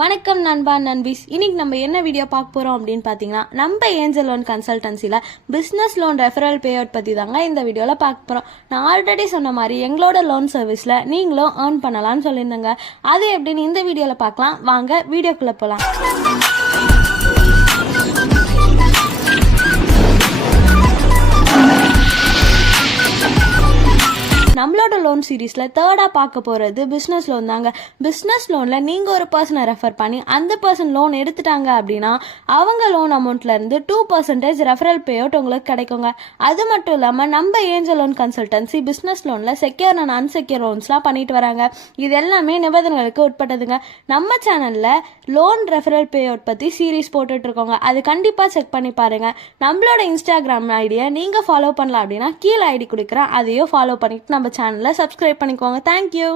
வணக்கம் நண்பா நண்பீஸ். இன்னைக்கு நம்ம என்ன வீடியோ பார்க்க போகிறோம் அப்படின்னு பார்த்தீங்கன்னா, நம்ம ஏஞ்சல் லோன் கன்சல்டன்சியில் business loan referral pay out பற்றி தாங்க இந்த வீடியோவில் பார்க்க போகிறோம். நான் ஆல்ரெடி சொன்ன மாதிரி எங்களோட லோன் சர்வீஸில் நீங்களும் ஏர்ன் பண்ணலாம்னு சொல்லியிருந்தேங்க. அது எப்படின்னு இந்த வீடியோவில் பார்க்கலாம். வாங்க வீடியோக்குள்ளே போகலாம். நம்மளோட லோன் சீரீஸில் தேர்டாக பார்க்க போகிறது பிஸ்னஸ் லோன் தாங்க. பிஸ்னஸ் லோனில் நீங்கள் ஒரு பர்சனை ரெஃபர் பண்ணி அந்த பர்சன் லோன் எடுத்துட்டாங்க அப்படின்னா அவங்க லோன் அமௌண்ட்லேருந்து 2% ரெஃபரல் பே அவுட் உங்களுக்கு கிடைக்குங்க. அது மட்டும் இல்லாமல் நம்ம ஏஞ்சல் லோன் கன்சல்டன்சி பிஸ்னஸ் லோனில் செக்யூர் அண்ட் அன்செக்யூர் லோன்ஸ்லாம் பண்ணிட்டு வராங்க. இது எல்லாமே நிபந்தனைகளுக்கு உட்பட்டதுங்க. நம்ம சேனலில் லோன் ரெஃபரல் பே அவுட் பற்றி சீரீஸ் போட்டுட்ருக்கோங்க. அது கண்டிப்பாக செக் பண்ணி பாருங்கள். நம்மளோட இன்ஸ்டாகிராம் ஐடியை நீங்கள் ஃபாலோ பண்ணலாம் அப்படின்னா கீழே ஐடி கொடுக்குறேன், அதையும் ஃபாலோ பண்ணிட்டு நம்ம சேனலை சப்ஸ்கிரைப் பண்ணிக்கோங்க. தேங்க்யூ.